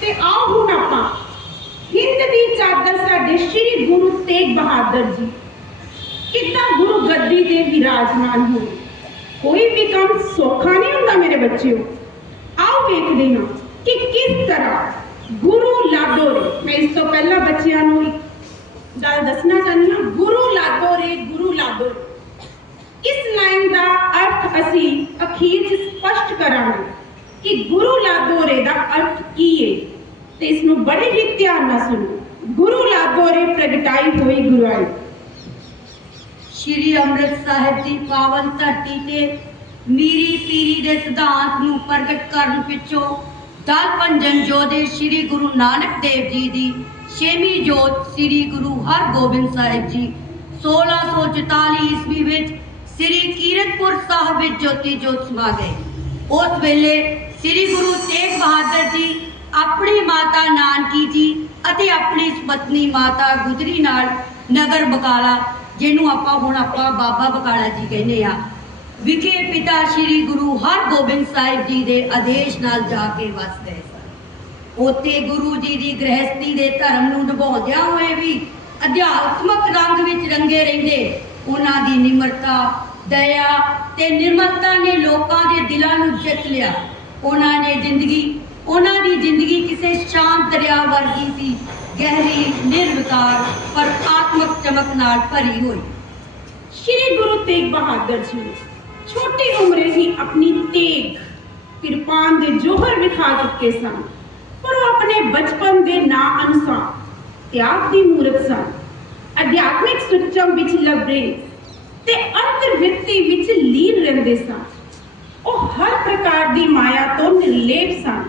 ਤੇ ਆਓ ਹੁਣ ਆਪਾਂ ਹਿੰਦ ਦੀ ਚਾਦਰ ਸਾਡੇ ਸ੍ਰੀ ਗੁਰੂ ਤੇਗ ਬਹਾਦਰ ਜੀ ਕਿੱਦਾਂ ਗੁਰੂ ਗੱਦੀ ਤੇ ਵਿਰਾਜਮਾਨ ਹੋਏ ਕੋਈ ਵੀ ਕੰਮ ਸੌਖਾ ਨਹੀਂ ਹੁੰਦਾ ਮੇਰੇ ਬੱਚਿਓ ਆਓ ਵੇਖਦੇ ਹਾਂ ਕਿ ਕਿਸ ਤਰ੍ਹਾਂ ਗੁਰੂ ਲਾਡੋਰੇ ਮੈਂ ਇਸ ਤੋਂ ਪਹਿਲਾਂ ਬੱਚਿਆਂ ਨੂੰ ਇੱਕ ਗੱਲ ਦੱਸਣਾ ਚਾਹੁੰਦੀ ਹਾਂ ਗੁਰੂ ਲਾਡੋਰੇ ਗੁਰੂ ਲਾਡੋਰੇ ਇਸ ਲਾਈਨ ਦਾ ਅਰਥ ਅਸੀਂ ਅਖੀਰ 'ਚ ਸਪਸ਼ਟ ਕਰਾਂਗੇ ਕਿ ਗੁਰੂ ਲਾਡੋਰੇ ਦਾ ਅਰਥ ਕੀ ਹੈ ਤੇ ਇਸ ਨੂੰ ਬੜੇ ਹੀ ਧਿਆਨ ਨਾਲ ਸੁਣੋ। ਗੁਰੂ ਲਾਡੋਰੇ ਪ੍ਰਗਟਾਈ ਹੋਈ ਗੁਰਾਈ ਸ਼੍ਰੀ ਅੰਮ੍ਰਿਤ ਸਾਹਿਬ ਦੀ ਪਾਵਨ ਧਰਤੀ ਤੇ ਮੀਰੀ ਪੀਰੀ ਦੇ ਸਿਧਾਂਤ ਨੂੰ ਪ੍ਰਗਟ ਕਰਨ ਪਿੱਛੋਂ ਦਲ ਪੰਜਨ ਸ਼੍ਰੀ ਗੁਰੂ ਨਾਨਕ ਦੇਵ ਜੀ ਦੀ ਛੇਵੀਂ ਜੋਤ ਸ਼੍ਰੀ ਗੁਰੂ ਹਰਗੋਬਿੰਦ ਸਾਹਿਬ ਜੀ 1644 ਈਸਵੀ ਵਿੱਚ ਸ਼੍ਰੀ ਕੀਰਤਪੁਰ ਸਾਹਿਬ ਵਿੱਚ ਜੋਤੀ ਜੋਤ ਸਮਾ ਗਏ। ਉਸ ਵੇਲੇ ਸ਼੍ਰੀ ਗੁਰੂ ਤੇਗ ਬਹਾਦਰ ਜੀ ਆਪਣੀ ਮਾਤਾ ਨਾਨਕੀ ਜੀ ਅਤੇ ਆਪਣੀ ਪਤਨੀ ਮਾਤਾ ਗੁਜਰੀ ਨਾਲ ਨਗਰ ਬਕਾਲਾ, ਜਿਹਨੂੰ ਆਪਾਂ ਹੁਣ ਆਪਾਂ ਬਾਬਾ ਬਕਾਲਾ ਜੀ ਕਹਿੰਦੇ ਆ। ਵਿਖੇ ਪਿਤਾ ਸ੍ਰੀ ਗੁਰੂ ਹਰਗੋਬਿੰਦ ਸਾਹਿਬ ਜੀ ਦੇ ਆਦੇਸ਼ ਨਾਲ ਜਾ ਕੇ ਵਸ ਗਏ ਸਨ। ਉੱਥੇ ਗੁਰੂ ਜੀ ਦੀ ਗ੍ਰਹਿਸਥੀ ਦੇ ਧਰਮ ਨੂੰ ਨਿਭਾਉਂਦਿਆਂ ਹੋਏ ਵੀ ਅਧਿਆਤਮਕ ਰੰਗ ਵਿੱਚ ਰੰਗੇ ਰਹਿੰਦੇ, ਉਹਨਾਂ ਦੀ ਨਿਮਰਤਾ, ਦਇਆ ਤੇ ਨਿਰਮਲਤਾ ਨੇ ਲੋਕਾਂ ਦੇ ਦਿਲਾਂ ਨੂੰ ਜਿੱਤ ਲਿਆ। ਉਹਨਾਂ ਨੇ ਜ਼ਿੰਦਗੀ ਉਹਨਾਂ ਦੀ ਜ਼ਿੰਦਗੀ ਕਿਸੇ ਸ਼ਾਂਤ ਦਰਿਆ ਵਰਗੀ ਸੀ ਗਹਿਰੀ ਨਿਰਵਿਕਾਰ ਪਰ ਆਤਮਕ ਚਮਕ ਨਾਲ ਭਰੀ ਹੋਈ ਸ਼੍ਰੀ ਗੁਰੂ ਤੇਗ ਬਹਾਦਰ ਜੀ ਨੇ ਛੋਟੀ ਉਮਰੇ ਹੀ ਆਪਣੀ ਤੇਗ ਕਿਰਪਾਨ ਦੇ ਜੋਹਰ ਵਿਖਾ ਚੁੱਕੇ ਸਨ ਪਰ ਉਹ ਆਪਣੇ ਬਚਪਨ ਦੇ ਨਾਂ ਅਨੁਸਾਰ ਤਿਆਗ ਦੀ ਮੂਰਤ ਸਨ ਅਧਿਆਤਮਿਕ ਸੁਚਮ ਵਿੱਚ ਲੱਭੇ ਤੇ ਅੰਤਰਵਿਰਤੀ ਵਿੱਚ ਲੀਨ ਰਹਿੰਦੇ ਸਨ ਉਹ ਹਰ ਪ੍ਰਕਾਰ ਦੀ ਮਾਇਆ ਤੋਂ ਨਿਰਲੇਪ ਸਨ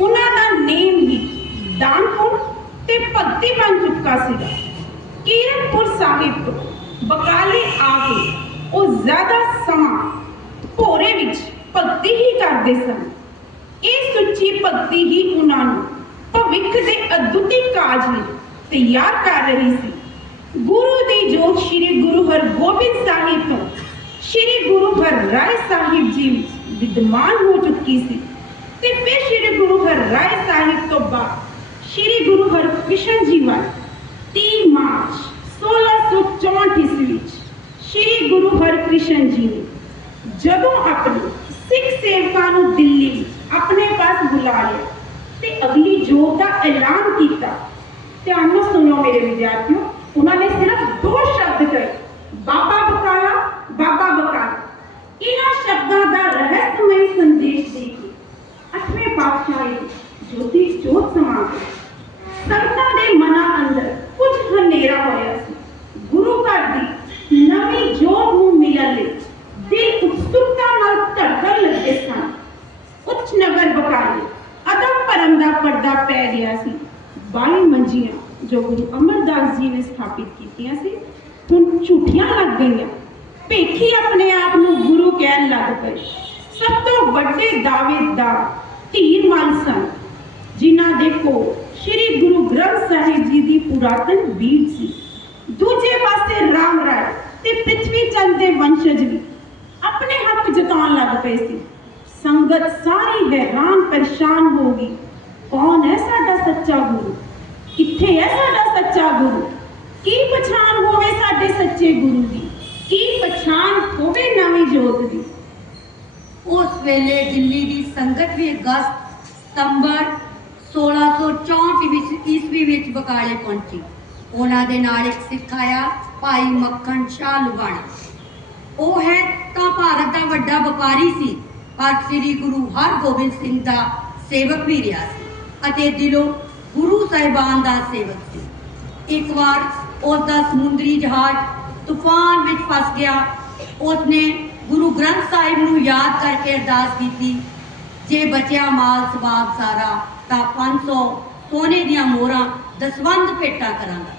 ਉਹਨਾਂ ਦਾ ਨੇਮ ਹੀ ਦਾਨਪੁਰ ਤੇ ਭਗਤੀ ਬਣ ਚੁੱਕਾ ਸੀਗਾ। ਕੀਰਤਪੁਰ ਸਾਹਿਬ ਤੋਂ ਬਕਾਲੇ ਆ ਕੇ ਉਹ ਜ਼ਿਆਦਾ ਸਮਾਂ ਭੋਰੇ ਵਿੱਚ ਭਗਤੀ ਹੀ ਕਰਦੇ ਸਨ। ਇਹ ਸੁੱਚੀ ਭਗਤੀ ਹੀ ਉਹਨਾਂ ਨੂੰ ਭਵਿੱਖ ਦੇ ਅਦੁੱਤੀ ਕਾਜ ਲਈ ਤਿਆਰ ਕਰ ਰਹੀ ਸੀ। ਗੁਰੂ ਦੀ ਜੋਤ ਸ੍ਰੀ ਗੁਰੂ ਹਰਗੋਬਿੰਦ ਸਾਹਿਬ ਤੋਂ ਸ੍ਰੀ ਗੁਰੂ ਹਰ ਰਾਏ ਸਾਹਿਬ ਜੀ ਵਿੱਚ ਵਿਦਮਾਨ ਹੋ ਚੁੱਕੀ ਸੀ। ਤੇ ਫਿਰ ਸ੍ਰੀ ਗੁਰੂ ਹਰਿਰਾਏ ਸਾਹਿਬ ਤੋਂ ਬਾਅਦ ਸ੍ਰੀ ਗੁਰੂ ਹਰਕ੍ਰਿਸ਼ਨ ਜੀ ਵੱਲ 30 ਮਾਰਚ 1664 ਈਸਵੀ ਵਿੱਚ ਸ੍ਰੀ ਗੁਰੂ ਹਰਕ੍ਰਿਸ਼ਨ ਜੀ ਨੇ ਜਦੋਂ ਆਪਣੇ ਸਿੱਖ ਸੇਵਕਾਂ ਨੂੰ ਦਿੱਲੀ ਆਪਣੇ ਪਾਸ ਬੁਲਾ ਲਿਆ ਤੇ ਅਗਲੀ ਜੋਤ ਦਾ ਐਲਾਨ ਕੀਤਾ, ਧਿਆਨ ਨਾਲ ਸੁਣੋ ਮੇਰੇ ਵਿਦਿਆਰਥੀਓ, ਉਹਨਾਂ ਨੇ ਸਿਰਫ ਦੋ ਸ਼ਬਦ ਕਹੇ, ਬਾਬਾ ਬਕਾਲਾ ਬਾਬਾ ਬਕਾਲਾ। ਇਹਨਾਂ ਸ਼ਬਦਾਂ ਦਾ ਉੱਚ ਅਦਮ ਪਰਮ ਦਾ ਪਰਦਾ ਪੈ ਗਿਆ ਸੀ। ਬਾਈ ਮੰਜੀਆਂ ਜੋ ਗੁਰੂ ਅਮਰਦਾਸ ਜੀ ਨੇ ਸਥਾਪਿਤ ਕੀਤੀਆਂ ਸੀ, ਹੁਣ ਝੂਠੀਆਂ ਲੱਗ ਗਈਆਂ। ਭੇਖੀ ਆਪਣੇ ਆਪ ਨੂੰ ਗੁਰੂ ਕਹਿਣ ਲੱਗ ਪਏ। ਸਭ ਤੋਂ ਵੱਡੇ ਦਾਅਵੇਦਾਰ ਧੀਰ ਮਨ ਸਨ, ਜਿਨ੍ਹਾਂ ਦੇ ਕੋਲ ਸ੍ਰੀ ਗੁਰੂ ਗ੍ਰੰਥ ਸਾਹਿਬ ਜੀ ਦੀ ਪੁਰਾਤਨ ਬੀੜ ਸੀ। ਦੂਜੇ ਪਾਸੇ ਰਾਮ ਰਾਏ ਤੇ ਪ੍ਰਿਥਵੀ ਚੰਦ ਦੇ ਵੰਸ਼ਜ ਵੀ ਆਪਣੇ ਹੱਕ ਜਤਾਉਣ ਲੱਗ ਪਏ ਸੀ। ਸੰਗਤ ਸਾਰੀ ਹੈਰਾਨ ਪਰੇਸ਼ਾਨ ਹੋ ਗਈ ਕੌਣ ਹੈ ਸਾਡਾ ਸੱਚਾ ਗੁਰੂ ਕਿੱਥੇ ਹੈ ਸਾਡਾ ਸੱਚਾ ਗੁਰੂ ਕੀ ਪਛਾਣ ਹੋਵੇ ਸਾਡੇ ਸੱਚੇ ਗੁਰੂ ਦੀ ਕੀ ਪਛਾਣ ਹੋਵੇ ਨਵੀਂ ਜੋਤ ਦੀ ਉਸ ਵੇਲੇ ਦਿੱਲੀ ਦੀ ਸੰਗਤ ਵੀ ਅਗਸਤ ਸਤੰਬਰ 1664 ਵਿੱਚ ਈਸਵੀ ਵਿੱਚ ਬਕਾਲੇ ਪਹੁੰਚੀ ਉਹਨਾਂ ਦੇ ਨਾਲ ਇੱਕ ਸਿੱਖ ਆਇਆ ਭਾਈ ਮੱਖਣ ਸ਼ਾਹ ਲੁਬਾਣਾ ਉਹ ਹੈ ਤਾਂ ਭਾਰਤ ਦਾ ਵੱਡਾ ਵਪਾਰੀ ਸੀ ਪਰ ਸ੍ਰੀ ਗੁਰੂ ਹਰਗੋਬਿੰਦ ਸਿੰਘ ਦਾ ਸੇਵਕ ਵੀ ਰਿਹਾ ਸੀ ਅਤੇ ਦਿਲੋਂ ਗੁਰੂ ਸਾਹਿਬਾਨ ਦਾ ਸੇਵਕ ਸੀ। ਇੱਕ ਵਾਰ ਉਸ ਦਾ ਸਮੁੰਦਰੀ ਜਹਾਜ਼ ਤੂਫਾਨ ਵਿੱਚ ਫਸ ਗਿਆ। ਉਸਨੇ ਗੁਰੂ ਗ੍ਰੰਥ ਸਾਹਿਬ ਨੂੰ ਯਾਦ ਕਰਕੇ ਅਰਦਾਸ ਕੀਤੀ, ਜੇ ਬਚਿਆ ਮਾਲ ਸਬਾਬ ਸਾਰਾ, ਤਾਂ 500 ਸੋਨੇ ਦੀਆਂ ਮੋਹਰਾਂ ਦਸਵੰਧ ਭੇਟਾ ਕਰਾਂਗਾ।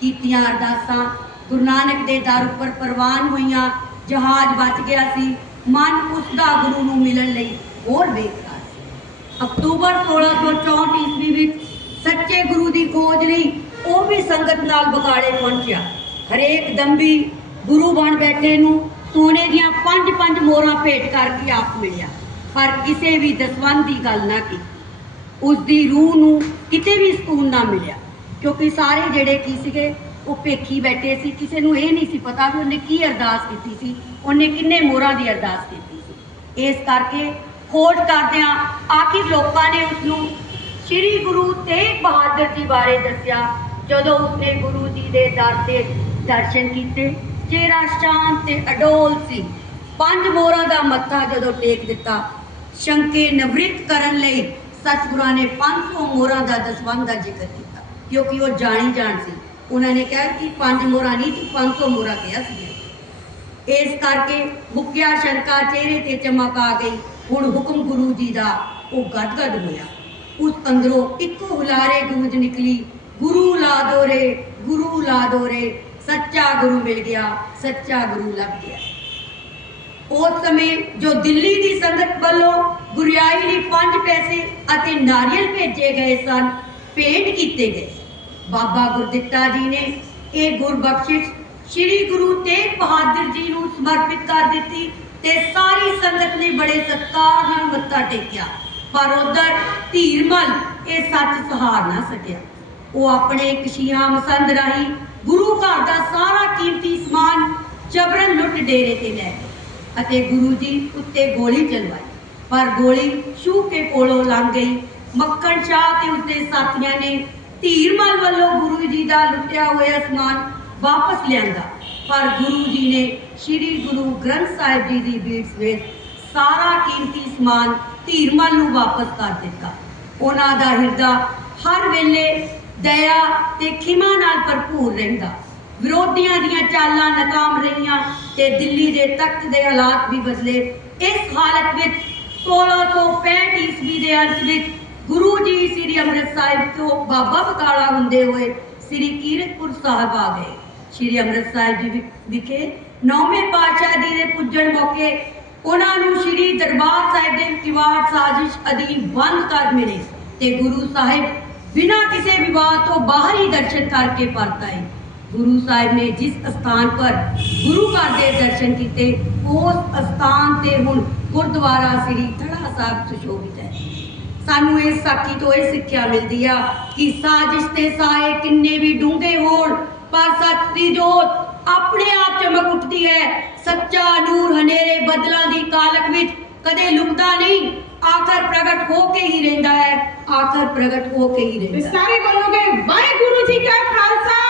ਕੀਤੀਆਂ ਅਰਦਾਸਾਂ ਗੁਰੂ ਨਾਨਕ ਦੇ ਦਰ ਉੱਪਰ ਪ੍ਰਵਾਨ ਹੋਈਆਂ, ਜਹਾਜ਼ ਬਚ ਗਿਆ ਸੀ। ਮਨ ਉਸ ਦਾ ਗੁਰੂ ਨੂੰ ਮਿਲਣ ਲਈ ਹੋਰ ਵੇਖਦਾ ਸੀ। ਅਕਤੂਬਰ 1664 ਈਸਵੀ ਵਿੱਚ ਸੱਚੇ ਗੁਰੂ ਦੀ ਖੋਜ ਲਈ ਉਹ ਵੀ ਸੰਗਤ ਨਾਲ ਬਗਾੜੇ ਪਹੁੰਚਿਆ। ਹਰੇਕ ਦੰਬੀ ਗੁਰੂ ਬਣ ਬੈਠੇ ਨੂੰ ਸੋਨੇ ਦੀਆਂ ਪੰਜ ਪੰਜ ਮੋਹਰਾਂ ਭੇਟ ਕਰਕੇ ਆਪ ਮਿਲਿਆ। ਪਰ ਕਿਸੇ ਵੀ ਦਸਵੰਧ ਦੀ ਗੱਲ ਨਾ ਕੀਤੀ। ਉਸ ਦੀ ਰੂਹ ਨੂੰ ਕਿਤੇ ਵੀ ਸਕੂਨ ਨਾ ਮਿਲਿਆ, ਕਿਉਂਕਿ ਸਾਰੇ ਜਿਹੜੇ ਕੀ ਸੀਗੇ ਉਹ ਭੇਖੀ ਬੈਠੇ ਸੀ, ਕਿਸੇ ਨੂੰ ਇਹ ਨਹੀਂ ਸੀ ਪਤਾ ਵੀ ਉਹਨੇ ਕੀ ਅਰਦਾਸ ਕੀਤੀ ਸੀ, ਉਹਨੇ ਕਿੰਨੇ ਮੋਹਰਾਂ ਦੀ ਅਰਦਾਸ ਕੀਤੀ ਸੀ। ਇਸ ਕਰਕੇ ਖੋਜ ਕਰਦਿਆਂ ਆਖਿਰ ਲੋਕਾਂ ਨੇ ਉਸ ਨੂੰ ਸ੍ਰੀ ਗੁਰੂ ਤੇਗ ਬਹਾਦਰ ਜੀ ਬਾਰੇ ਦੱਸਿਆ। ਜਦੋਂ ਉਸਨੇ ਗੁਰੂ ਜੀ ਦੇ ਦਰ ਤੇ ਦਰਸ਼ਨ ਕੀਤੇ, ਚਿਹਰਾ ਸ਼ਾਂਤ ਤੇ ਅਡੋਲ ਸੀ। ਪੰਜ ਮੋਹਰਾਂ ਦਾ ਮੱਥਾ ਜਦੋਂ ਟੇਕ ਦਿੱਤਾ, ਸ਼ੰਕੇ ਨਿਵ੍ਰਿਤ ਕਰਨ ਲਈ ਸਤਿਗੁਰਾਂ ਨੇ 500 ਮੋਹਰਾਂ ਦਾ ਦਸਵੰਧ ਦਾ ਜ਼ਿਕਰ ਕੀਤਾ, ਕਿਉਂਕਿ ਉਹ ਜਾਣੀ ਜਾਣ ਸੀ। ਉਹਨਾਂ ਨੇ ਕਿਹਾ ਕਿ ਪੰਜ ਮੋਹਰਾਂ ਨਹੀਂ ਤੂੰ 500 ਮੋਹਰਾਂ ਕਿਹਾ ਸੀ ਇਸ ਕਰਕੇ ਮੁੱਕਿਆ ਸ਼ੰਕਾ ਚਿਹਰੇ ਤੇ ਚਮਕ ਆ ਗਈ ਹੁਣ ਹੁਕਮ ਗੁਰੂ ਜੀ ਦਾ ਉਹ ਗਦਗਦ ਹੋਇਆ ਉਸ ਅੰਦਰੋਂ ਇੱਕੋ ਹੁਲਾਰੇ ਗੂੰਜ ਨਿਕਲੀ ਗੁਰੂ ਲਾ ਦੋਰੇ ਗੁਰੂ ਲਾ ਦੋਰੇ ਸੱਚਾ ਗੁਰੂ ਮਿਲ ਗਿਆ ਸੱਚਾ ਗੁਰੂ ਲੱਭ ਗਿਆ ਉਸ ਸਮੇਂ ਜੋ ਦਿੱਲੀ ਦੀ ਸੰਗਤ ਵੱਲੋਂ ਗੁਰਿਆਈ ਲਈ ਪੰਜ ਪੈਸੇ ਅਤੇ ਨਾਰੀਅਲ ਭੇਜੇ ਗਏ ਸਨ ਭੇਂਟ ਕੀਤੇ ਗਏ ਬਾਬਾ ਗੁਰਦਿੱਤਾ ਜੀ ਨੇ ਇਹ ਗੁਰਬਖਸ਼ਿਸ਼ ਸ੍ਰੀ ਗੁਰੂ ਤੇਗ ਬਹਾਦਰ ਜੀ ਨੂੰ ਸਮਰਪਿਤ ਕਰ ਦਿੱਤੀ ਤੇ ਸਾਰੀ ਸੰਗਤ ਨੇ ਬੜੇ ਸਤਿਕਾਰ ਨਾਲ ਮੱਥਾ ਟੇਕਿਆ। ਪਰ ਉਧਰ ਧੀਰਮਲ ਇਹ ਸੱਚ ਸਹਾਰ ਨਾ ਸਕਿਆ। ਉਹ ਆਪਣੇ ਕਸ਼ੀਆਂ ਮਸੰਦ ਰਾਹੀਂ ਗੁਰੂ ਘਰ ਦਾ ਸਾਰਾ ਕੀਮਤੀ ਸਮਾਨ ਜਬਰਨ ਲੁੱਟ ਡੇਰੇ ਤੇ ਲੈ ਗਏ ਅਤੇ ਗੁਰੂ ਜੀ ਉੱਤੇ ਗੋਲੀ ਚਲਵਾਈ। ਪਰ ਗੋਲੀ ਛੂ ਕੇ ਕੋਲੋਂ ਲੰਘ ਗਈ। ਮੱਕੜ ਸ਼ਾਹ ਤੇ ਉਸਦੇ ਸਾਥੀਆਂ ਨੇ ਧੀਰਮਲ ਵੱਲੋਂ ਗੁਰੂ ਜੀ ਦਾ ਲੁੱਟਿਆ ਹੋਇਆ ਸਮਾਨ ਵਾਪਸ ਲਿਆਂਦਾ। ਪਰ ਗੁਰੂ ਜੀ ਨੇ ਸ੍ਰੀ ਗੁਰੂ ਗ੍ਰੰਥ ਸਾਹਿਬ ਜੀ ਦੀ ਬੀੜ ਵਿੱਚ ਸਾਰਾ ਕੀਮਤੀ ਸਮਾਨ ਧੀਰਮਲ ਨੂੰ ਵਾਪਸ ਕਰ ਦਿੱਤਾ। ਉਹਨਾਂ ਦਾ ਹਿਰਦਾ ਹਰ ਵੇਲੇ ਦਇਆ ਤੇ ਖਿਮਾ ਨਾਲ ਭਰਪੂਰ ਰਹਿੰਦਾ। ਵਿਰੋਧੀਆਂ ਦੀਆਂ ਚਾਲਾਂ ਨਾਕਾਮ ਰਹੀਆਂ ਤੇ ਦਿੱਲੀ ਦੇ ਤਖਤ ਦੇ ਹਾਲਾਤ ਵੀ ਬਦਲੇ। ਇਸ ਹਾਲਤ ਵਿੱਚ 1665 ਈਸਵੀ ਦੇ ਅੰਤ ਵਿੱਚ ਗੁਰੂ ਜੀ ਸ੍ਰੀ ਅੰਮ੍ਰਿਤ ਸਾਹਿਬ ਤੋਂ ਬਾਬਾ ਬਕਾਲਾ ਹੁੰਦੇ ਹੋਏ ਸ੍ਰੀ ਕੀਰਤਪੁਰ ਸਾਹਿਬ ਆ ਗਏ ਸ੍ਰੀ ਅੰਮ੍ਰਿਤ ਸਾਹਿਬ ਜੀ ਵਿ- ਵਿਖੇ ਨੌਵੇਂ ਪਾਤਸ਼ਾਹ ਜੀ ਦੇ ਪੁੱਜਣ ਮੌਕੇ ਉਹਨਾਂ ਨੂੰ ਸ੍ਰੀ ਦਰਬਾਰ ਸਾਹਿਬ ਦੇ ਕਿਵਾੜ ਸਾਜ਼ਿਸ਼ ਅਧੀਨ ਬੰਦ ਕਰ ਮਿਲੇ ਤੇ ਗੁਰੂ ਸਾਹਿਬ ਬਿਨਾਂ ਕਿਸੇ ਵਿਵਾਦ ਤੋਂ ਬਾਹਰ ਹੀ ਦਰਸ਼ਨ ਕਰਕੇ ਪਰਤ ਆਏ ਗੁਰੂ ਸਾਹਿਬ ਨੇ ਜਿਸ ਸਥਾਨ ਪਰ ਗੁਰੂ ਘਰ ਦੇ ਦਰਸ਼ਨ ਕੀਤੇ ਉਸ ਸਥਾਨ ਤੇ ਹੁਣ ਗੁਰਦੁਆਰਾ ਸ੍ਰੀ ਥੜਾ ਸਾਹਿਬ ਸੁਸ਼ੋਭਿਤ ਹੈ ਸਾਨੂੰ ਇਸ ਸਾਖੀ ਤੋਂ ਇਹ ਸਿੱਖਿਆ ਮਿਲਦੀ ਆ ਕਿ ਸਾਜ਼ਿਸ਼ ਤੇ ਸਾਏ ਕਿੰਨੇ ਵੀ ਡੂੰਘੇ ਹੋਣ ਪਰ ਸੱਚ ਦੀ ਜੋਤ ਆਪਣੇ ਆਪ ਚਮਕ ਉੱਠਦੀ ਹੈ। ਸੱਚਾ ਨੂਰ ਹਨੇਰੇ ਬਦਲਾਂ ਦੀ ਕਾਲਕ ਵਿੱਚ ਕਦੇ ਲੁਕਦਾ ਨਹੀਂ ਆਖਰ ਪ੍ਰਗਟ ਹੋ ਕੇ ਹੀ ਰਹਿੰਦਾ ਹੈ ਆਖਰ ਪ੍ਰਗਟ ਹੋ ਕੇ ਹੀ ਰਹਿੰਦਾ ਹੈ। ਸਾਰੇ ਬੋਲੋਗੇ ਵਾਹਿਗੁਰੂ ਜੀ ਕਾ ਖਾਲਸਾ।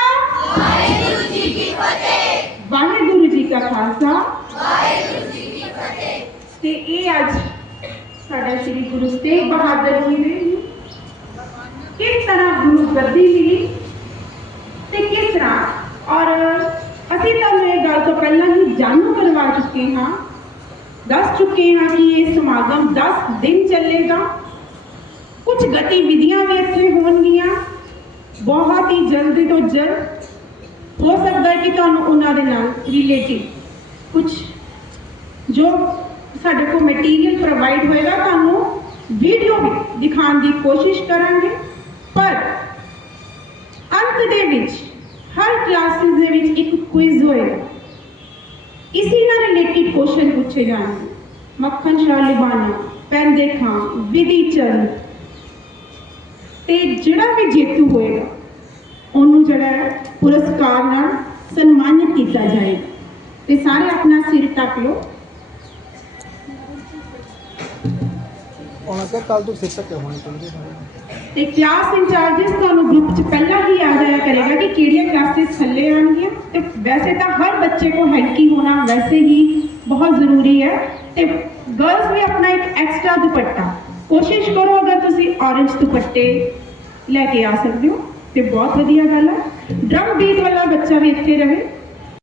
ਵਾਹਿਗੁਰੂ ਜੀ ਕੀ ਫਤਿਹ। ਵਾਹਿਗੁਰੂ ਜੀ ਕਾ ਖਾਲਸਾ। ਵਾਹਿਗੁਰੂ ਜੀ ਕੀ ਫਤਿਹ। ਤੇ ਇਹ ਅੱਜ ਸਾਡਾ ਸ੍ਰੀ ਗੁਰੂ ਤੇਗ ਬਹਾਦਰ ਜੀ ਨੇ ਕਿਸ ਤਰ੍ਹਾਂ ਗੁਰੂ ਗੱਦੀ ਮਿਲੀ ਤੇ ਕਿਸ ਤਰ੍ਹਾਂ? ਔਰ ਅਸੀਂ ਤੁਹਾਨੂੰ ਇਹ ਗੱਲ ਤੋਂ ਪਹਿਲਾਂ ਹੀ ਜਾਣੂ ਕਰਵਾ ਚੁੱਕੇ ਹਾਂ, ਦੱਸ ਚੁੱਕੇ ਹਾਂ ਕਿ ਇਹ ਸਮਾਗਮ 10 ਦਿਨ ਚੱਲੇਗਾ। ਕੁਝ ਗਤੀਵਿਧੀਆਂ ਵੀ ਇੱਥੇ ਹੋਣਗੀਆਂ। ਬਹੁਤ ਹੀ ਜਲਦੀ ਤੋਂ ਜਲਦ ਹੋ ਸਕਦਾ ਹੈ ਕਿ ਤੁਹਾਨੂੰ ਉਹਨਾਂ ਦੇ ਨਾਲ ਰਿਲੇਟਿਡ ਕੁਝ ਜੋ ਸਾਡੇ ਕੋਲ ਮਟੀਰੀਅਲ ਪ੍ਰੋਵਾਈਡ ਹੋਏਗਾ, ਤੁਹਾਨੂੰ ਵੀਡੀਓ ਵੀ ਦਿਖਾਉਣ ਦੀ ਕੋਸ਼ਿਸ਼ ਕਰਾਂਗੇ। ਪਰ ਅੰਤ ਦੇ ਵਿੱਚ, ਹਰ ਕਲਾਸਿਸ ਦੇ ਵਿੱਚ ਇੱਕ ਕੁਇਜ਼ ਹੋਏਗਾ। ਇਸੀ ਨਾਲ ਰਿਲੇਟਿਡ ਕੁਐਸਚਨ ਪੁੱਛੇ ਜਾਣਗੇ। ਮੱਖਣ ਸ਼ਾਹ ਲਿਬਾਨਾ ਪੈਂਦੇ ਖਾਂ, ਵਿਧੀ ਚੰਦ ਤੇ ਜਿਹੜਾ ਵੀ ਜੇਤੂ ਹੋਏਗਾ, ਉਹਨੂੰ ਜਿਹੜਾ ਹੈ ਪੁਰਸਕਾਰ ਨਾਲ ਸਨਮਾਨਿਤ ਕੀਤਾ ਜਾਏਗਾ। ਤੇ ਸਾਰੇ ਆਪਣਾ ਸਿਰ ਟੱਕ ਲਓ। ਉਹਨਾਂ ਕਿ ਕੱਲ ਤੋਂ ਸਿਰ ਹੋਣੇ ਚਾਹੀਦੇ ਸਾਰੇ। ਤੇ ਕਲਾਸ ਇੰਚਾਰਜਸ ਤੁਹਾਨੂੰ ਗਰੁੱਪ 'ਚ ਪਹਿਲਾਂ ਹੀ ਆ ਜਾਇਆ ਕਰੇਗਾ ਕਿ ਕਿਹੜੀਆਂ ਕਲਾਸਿਸ ਥੱਲੇ ਆਉਣਗੀਆਂ। ਤੇ ਵੈਸੇ ਤਾਂ ਹਰ ਬੱਚੇ ਕੋ ਹੈਂਕੀ ਹੋਣਾ ਵੈਸੇ ਹੀ ਬਹੁਤ ਜ਼ਰੂਰੀ ਹੈ। ਤੇ ਗਰਲਸ ਵੀ ਆਪਣਾ ਇੱਕ ਐਕਸਟਰਾ ਦੁਪੱਟਾ। ਕੋਸ਼ਿਸ਼ ਕਰੋ ਅਗਰ ਤੁਸੀਂ orange ਦੁਪੱਟੇ ਲੈ ਕੇ ਆ ਸਕਦੇ ਹੋ, ਤੇ ਬਹੁਤ ਵਧੀਆ ਗੱਲ ਹੈ। ਡਰਮ ਬੀਟ ਵਾਲਾ ਬੱਚਾ ਵੀ ਇੱਥੇ ਰਹੇ।